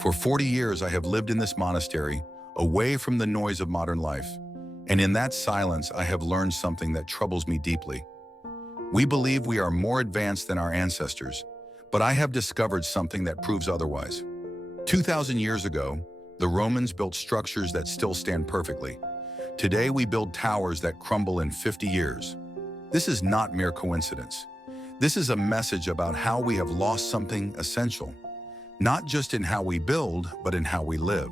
For 40 years, I have lived in this monastery, away from the noise of modern life. And in that silence, I have learned something that troubles me deeply. We believe we are more advanced than our ancestors, but I have discovered something that proves otherwise. 2,000 years ago, the Romans built structures that still stand perfectly. Today, we build towers that crumble in 50 years. This is not mere coincidence. This is a message about how we have lost something essential, not just in how we build, but in how we live.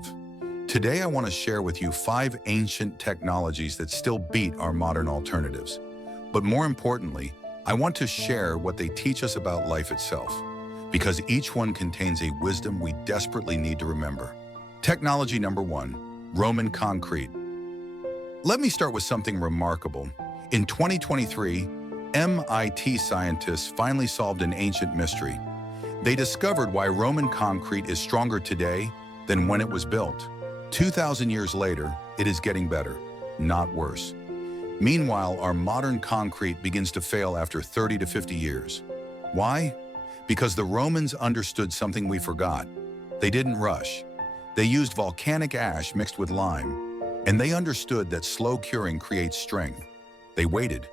Today, I want to share with you 5 ancient technologies that still beat our modern alternatives. But more importantly, I want to share what they teach us about life itself, because each one contains a wisdom we desperately need to remember. Technology number 1, Roman concrete. Let me start with something remarkable. In 2023, MIT scientists finally solved an ancient mystery. They discovered why Roman concrete is stronger today than when it was built. 2,000 years later, it is getting better, not worse. Meanwhile, our modern concrete begins to fail after 30 to 50 years. Why? Because the Romans understood something we forgot. They didn't rush. They used volcanic ash mixed with lime, and they understood that slow curing creates strength. They waited.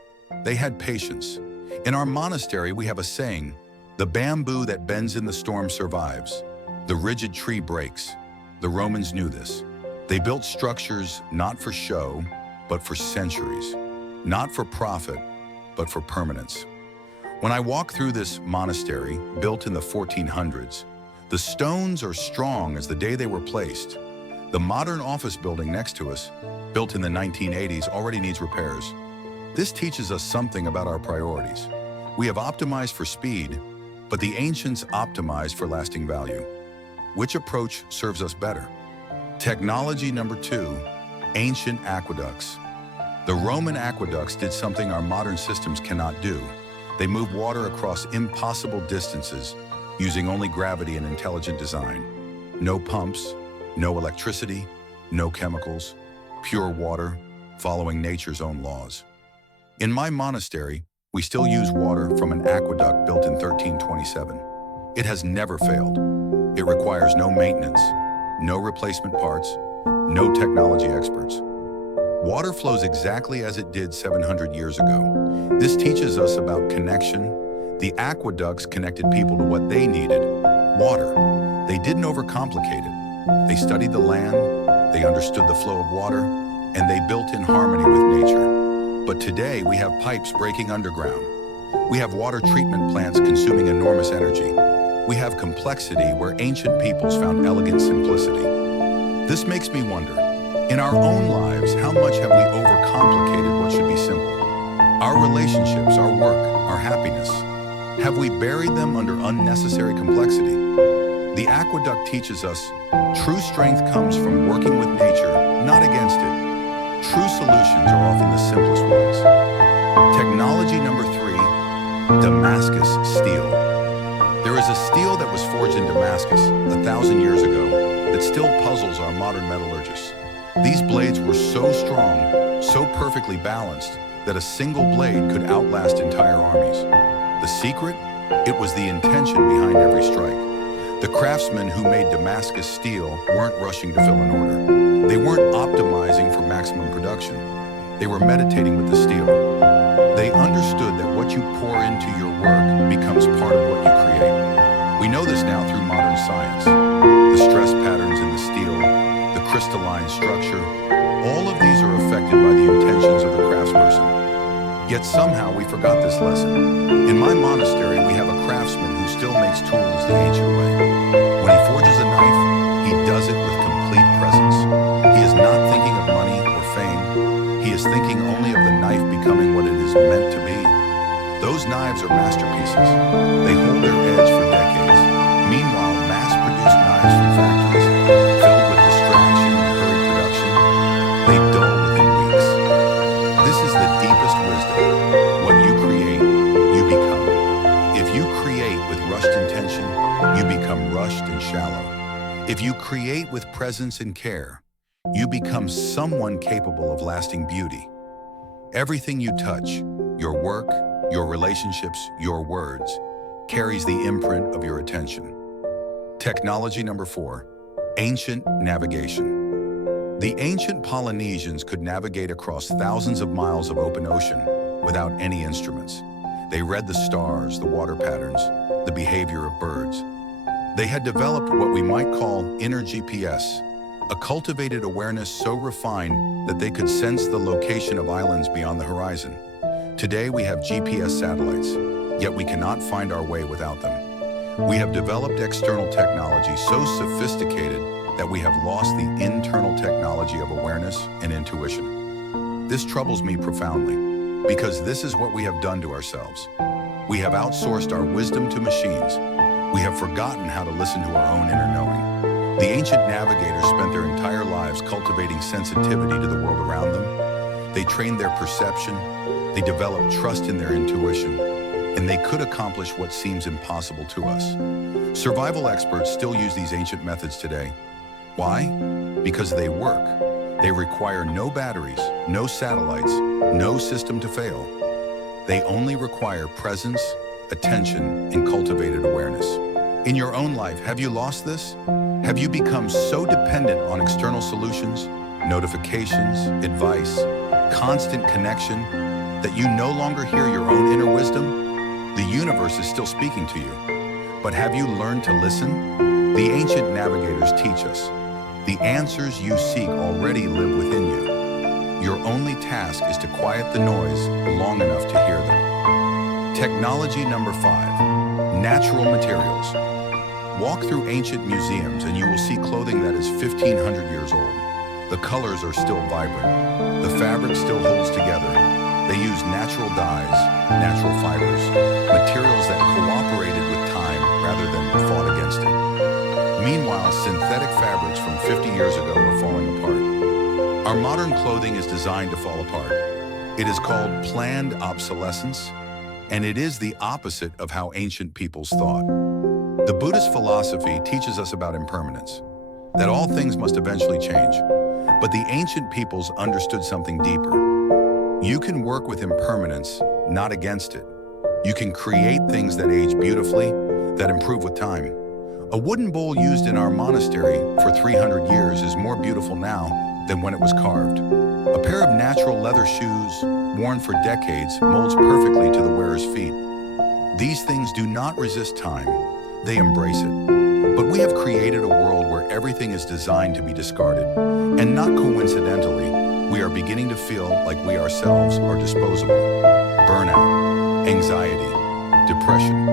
They had patience. In our monastery, we have a saying, "The bamboo that bends in the storm survives. The rigid tree breaks." The Romans knew this. They built structures not for show, but for centuries. Not for profit, but for permanence. When I walk through this monastery, built in the 1400s, the stones are strong as the day they were placed. The modern office building next to us, built in the 1980s, already needs repairs. This teaches us something about our priorities. We have optimized for speed, but the ancients optimized for lasting value. Which approach serves us better? Technology number 2, ancient aqueducts. The Roman aqueducts did something our modern systems cannot do. They moved water across impossible distances using only gravity and intelligent design. No pumps, no electricity, no chemicals, pure water, following nature's own laws. In my monastery, we still use water from an aqueduct built in 1327. It has never failed. It requires no maintenance, no replacement parts, no technology experts. Water flows exactly as it did 700 years ago. This teaches us about connection. The aqueducts connected people to what they needed, water. They didn't overcomplicate it. They studied the land, they understood the flow of water, and they built in harmony with nature. But today, we have pipes breaking underground. We have water treatment plants consuming enormous energy. We have complexity where ancient peoples found elegant simplicity. This makes me wonder, in our own lives, how much have we overcomplicated what should be simple? Our relationships, our work, our happiness, have we buried them under unnecessary complexity? The aqueduct teaches us true strength comes from working with nature, not against it. True solutions are often the simplest ones. Technology number 3, Damascus steel. There is a steel that was forged in Damascus 1,000 years ago that still puzzles our modern metallurgists. These blades were so strong, so perfectly balanced, that a single blade could outlast entire armies. The secret? It was the intention behind every strike. The craftsmen who made Damascus steel weren't rushing to fill an order. They weren't optimizing for maximum production. They were meditating with the steel. They understood that what you pour into your work becomes part of what you create. We know this now through modern science. The stress patterns in the steel, the crystalline structure, all of these are affected by the intentions of the craftsperson. Yet somehow we forgot this lesson. In my monastery, we have a craftsman who still makes tools the ancient way. When he forges a knife, he does it with complete presence. He is not thinking of money or fame. He is thinking only of the knife becoming what it is meant to be. Those knives are masterpieces. They hold their edge for decades. Meanwhile, mass-produced knives from factories, filled with distraction and hurried production, they dull within weeks. This is the deepest wisdom. What you create, you become. If you create with rushed intention, you become rushed and shallow. If you create with presence and care, you become someone capable of lasting beauty. Everything you touch, your work, your relationships, your words, carries the imprint of your attention. Technology number 4, Ancient navigation. The ancient Polynesians could navigate across thousands of miles of open ocean without any instruments. They read the stars, the water patterns, the behavior of birds. They had developed what we might call inner GPS, a cultivated awareness so refined that they could sense the location of islands beyond the horizon. Today we have GPS satellites, yet we cannot find our way without them. We have developed external technology so sophisticated that we have lost the internal technology of awareness and intuition. This troubles me profoundly, because this is what we have done to ourselves. We have outsourced our wisdom to machines. We have forgotten how to listen to our own inner knowing. The ancient navigators spent their entire lives cultivating sensitivity to the world around them. They trained their perception, they developed trust in their intuition, and they could accomplish what seems impossible to us. Survival experts still use these ancient methods today. Why? Because they work. They require no batteries, no satellites, no system to fail. They only require presence, attention, and cultivated awareness. In your own life, have you lost this? Have you become so dependent on external solutions, notifications, advice, constant connection, that you no longer hear your own inner wisdom? The universe is still speaking to you. But have you learned to listen? The ancient navigators teach us. The answers you seek already live within you. Your only task is to quiet the noise long enough to hear them. Technology number 5, natural materials. Walk through ancient museums and you will see clothing that is 1,500 years old. The colors are still vibrant. The fabric still holds together. They use natural dyes, natural fibers, materials that cooperated with time rather than fought against it. Meanwhile, synthetic fabrics from 50 years ago are falling apart. Our modern clothing is designed to fall apart. It is called planned obsolescence, and it is the opposite of how ancient peoples thought. The Buddhist philosophy teaches us about impermanence, that all things must eventually change. But the ancient peoples understood something deeper. You can work with impermanence, not against it. You can create things that age beautifully, that improve with time. A wooden bowl used in our monastery for 300 years is more beautiful now than when it was carved. A pair of natural leather shoes, worn for decades, molds perfectly to the wearer's feet. These things do not resist time. They embrace it. But we have created a world where everything is designed to be discarded. And not coincidentally, we are beginning to feel like we ourselves are disposable. Burnout, anxiety, depression.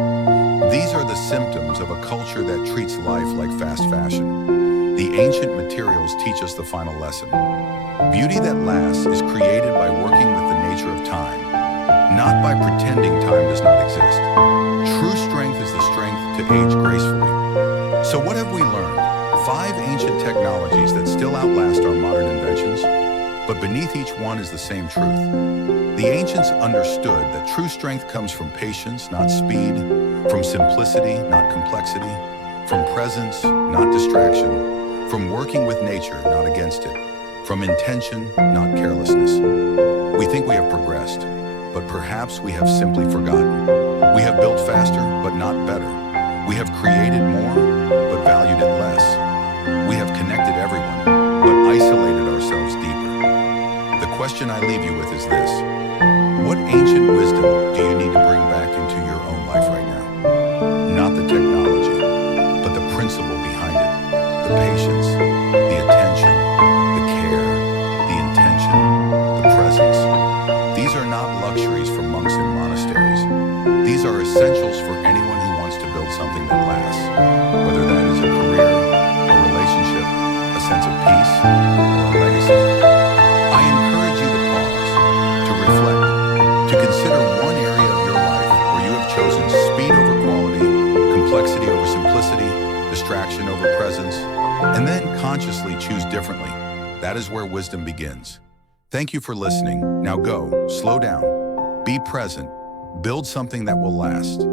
These are the symptoms of a culture that treats life like fast fashion. The ancient materials teach us the final lesson. Beauty that lasts is created by working with the nature of time, not by pretending time does not exist. True strength is the strength to age gracefully. So what have we learned? 5 ancient technologies that still outlast our modern inventions, but beneath each one is the same truth. The ancients understood that true strength comes from patience, not speed, from simplicity, not complexity, from presence, not distraction, from working with nature, not against it, from intention, not carelessness. We think we have progressed, but perhaps we have simply forgotten. We have built faster, but not better. We have created more, but valued it less. We have connected everyone, but isolated ourselves deeper. The question I leave you with is this. What ancient wisdom do you need to bring back into your own life right now? Not the technology, but the principle behind it. The patience, the attention, the care, the intention, the presence. These are not luxuries for monks in monasteries. These are essentials for anyone who wants to build something that lasts, whether that is a career, a relationship, a sense of peace, or a legacy. I encourage you to pause, to reflect, to consider one area of your life where you have chosen speed over quality, complexity over simplicity, distraction over presence, and then consciously choose differently. That is where wisdom begins. Thank you for listening. Now go, slow down, be present, build something that will last.